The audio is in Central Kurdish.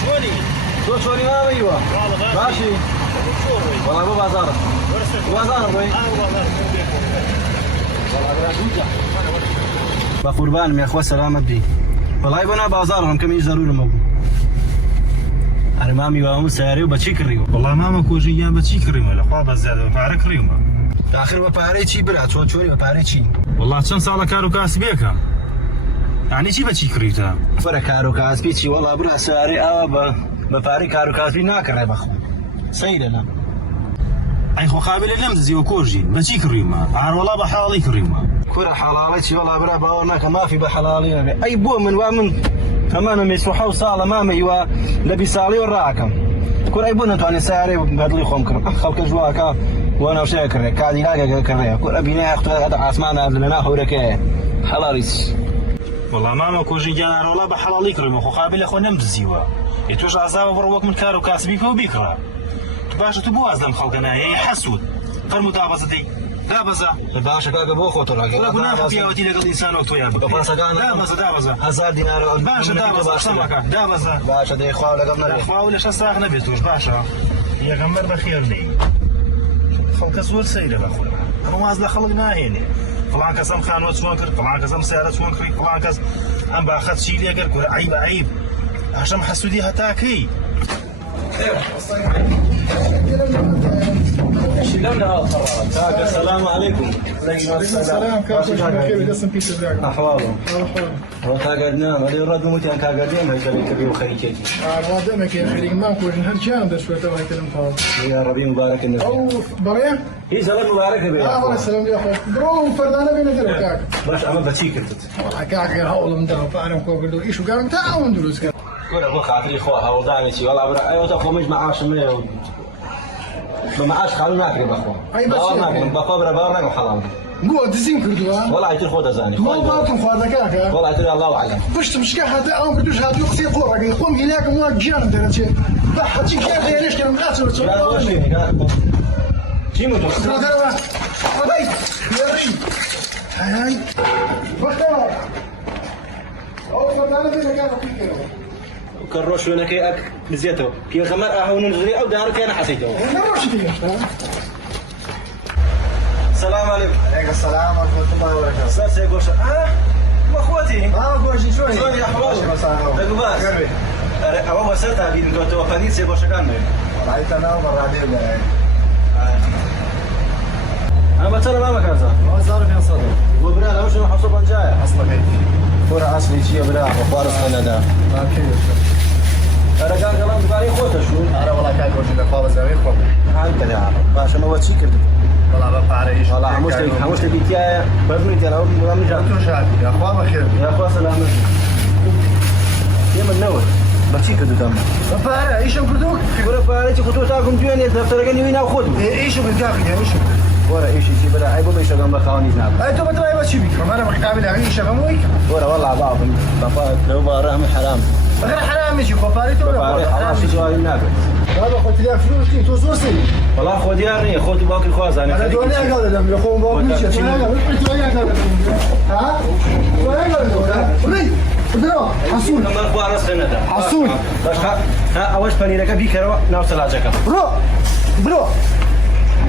شلوني؟ شلوني ما ايوه ماشي والله مو بازار بقربانم يا اخوة سلامت دي والله بنا بازارهم كم ضروري موجود انا مامي وامو ساري وبچی کریو والله ماما کوژیان بچی کریمه لخوا بە زیادە بەپارە کڕیومە آخر بەپارەی چی برا چۆنی بەپارەی چی والله چەند ساڵە کار و کاسبێکە یعنی چی بەچی کڕیتە بەرە کار و کاسبی چی والله برا ساري ئەوە بەپارەی کار و کاسبی ناکڕێ بەخۆ سەیرە لە ئەی خۆ قابلە لەم دزیوە کۆژین بەچی کڕیومە هەروەڵا بە حاڵی کڕیومە كرة حلالي شي والله برا باورناك ما في بحلالي اي بو من ومن كمان مسروحه وصاله ما ايوا لبي صالي وراكم كرة اي بو نتواني ساري بدلي خوم كر خلك جواكا وانا وشاكر كادي لاقا كريه كرة بينا اخت هذا عثمان هذا لنا حورك حلاليس والله ماما کوژیان هەروەڵا بە حاڵی کڕیومە خۆ قابلە خۆ نەم دزیوە ێ تۆش ئازاوە بڕ وەک من کار و کاسبی کە و بیکڕە تو باشە تو بۆ ئازدەم خەڵکە نایە حەسوود فەرموو دابەزەدەی دابەزە باشا كاكا بو خوتو لا گوناه پیاوەتی لەگەڵ ئینسان وەک تۆ یان بکە دابەزە 1000 دينار باشە دابەزە باشا دي خوا لقب نري خوا و لە شە ساغ نەبێت توش باشە یەغەمبەر بەخێر نی خەڵکە زۆر سەیرە بەخۆ ئەمە واز لە خەڵک ناهێنێ فڵان کەس ئەم خانووە چۆن کرد فڵان کەس ئەم سیارە چۆن کڕی فڵان کەس ئەم باخەت چی لێگەر کورە عیبە عیب ئاشەم حەسوودی هەتاکەی السلام عليكم. السلام كيف أحواله. وكاغادنا هذه الرد متى كاغادين هاي كلي كبير وخيريتي. رادمك يا خيري ما كوجن هالجان ده شوية تبغى كلام فاضي. يا ربي مبارك النبي. أو بريء؟ هي سلام مبارك يا والله السلام يا أخوي. برو فردانا بين درو كاك. باش عمل بتشيك انت. والله كاك غير هول من درو فأنا كوجن إيش وقال تعاون دروس كاك. كل أبو خاطري خوها وضعني شيء والله برا أيوة تأخذ مش معاش مية معاش خالو ناكل بأخوه. أي بس. بقبر بارنا وحلام. مو دزين كردوا. والله عيتر خود زاني. مو باكم خواذا كاك. والله عيتر الله أعلم. بس مشكلة هذا أنا كنتش هذا يقصي قرة يقوم هناك مو جان درجة. بحكي كيف ليش كان قاتل. لا هو شيء لا. شيء مدرس. لا دروا. أبي. يا رشيد. هاي. بختار. أو فردانا بين كاك فيك. كروش ولا كي أك بزيته كي خمر أهون نزري أو دارك أنا حسيته. نروش فيه. السلام عليكم. عليكم السلام ورحمة الله وبركاته. أستاذ سيقوش وأخواتي. قوشي شوي. شوي أحوال. تقبل. أول مسألة هذه من قطوة فنيت سيقوش كانوا. رأيت أنا وبرادي ولا. أنا بتسأل ما مكانه. ما صار في صدر. وبرا لا مش محسوب جاي. أصلا هيك. كورة أصلي شيء برا وفارس من ده. ما كيف. أنا كان كلام باري خوته شو. أنا والله كان قوشي بقابة زوي خوب. هاي كذا عارف. باش ما وتشي كده. والله بقى إيش. والله حموش لي بيتيا برمي ترى ما مجال. أنتم شعبي يا أخوان بخير. يا أخوان سلامة. يوم النور. بچی کدو دام. بپره ایشون کردو؟ برای پاره چی خودتو ساکم دیوانی دفتر کنی وینا خود. ایشون کردی ایشون. برا ایشی چی برای ای بودی شدم بخوانی ناب. ای تو بترای بچی بیکم. من مقابل عین شغم ویک. برا والله بعضم. بابا لو برا حرام. غير حرام ماشي بپاره تو ولا. حرام شو جوای ناب. هذا خودت لي فلوس كي تو زورسي. والله خود یاری خود باقی خوازانی. انا دوني قال لهم يقوم باقي شيء. انا قلت له قال ها؟ وين قال برو حسون كمان خوارس خنده حسون باش ها اواش پنیرک بیکرو ناو سلاجک برو